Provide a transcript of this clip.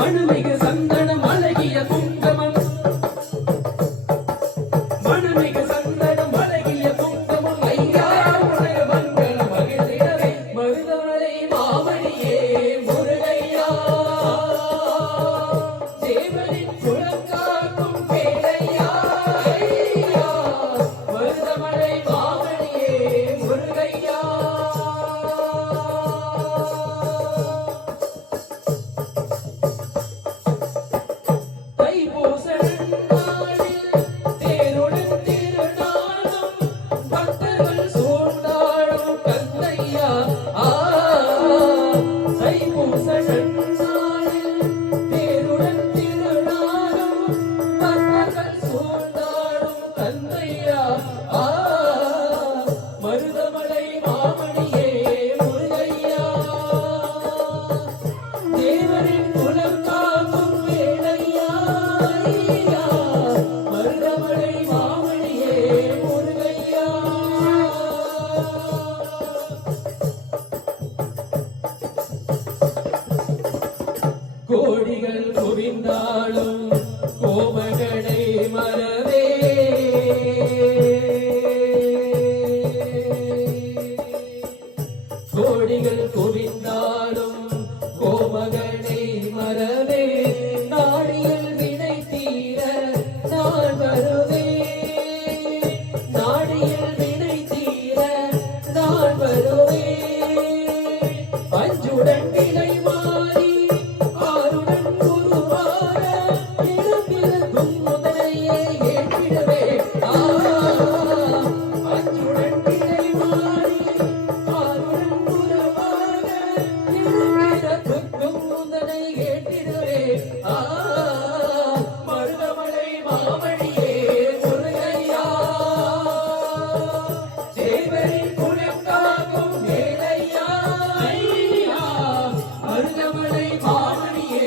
மனமிகு சந்தனம் அழகிய குங்குமம் மனமிகு சந்தனம் அழகிய குங்குமம் ஐயா உலக மங்கள மகிழ்ந்திடவே மருதமலை மாமணியே முருகையா தேவனின் குலம் காக்கும் பேரையா ஐயா மருதமலை மாமணியே முருகையா மருதமலை மாமணியே முருகையா தேவரின் குலம் காக்கும் வேளையா ஐயா மருதமலை மாமணியே முருகையா கோடிகள் குவிந்தாலும் கோமகளை மறவே கோடிகள் குவிந்தாலும் கோமகளை மறவே நாடியில் வினை தீர நான் வருவே நாடியில் வினை தீர நான் வருவே அஞ்சுடன் நிலை மாறி ஆருடன் குருவார இளம்பிறக்கும் முதலையே ஏற்றிடவே அஞ்சுடன் நிலை மாறி ஆருடன் குருவார இளம்பிறக்கும் முதலை ஏற்றிடவே மருதமலை மாமணியே முருகையா தேவரின் குலம் காக்கும் வேளையா ஐயா மருதமலை மாமணியே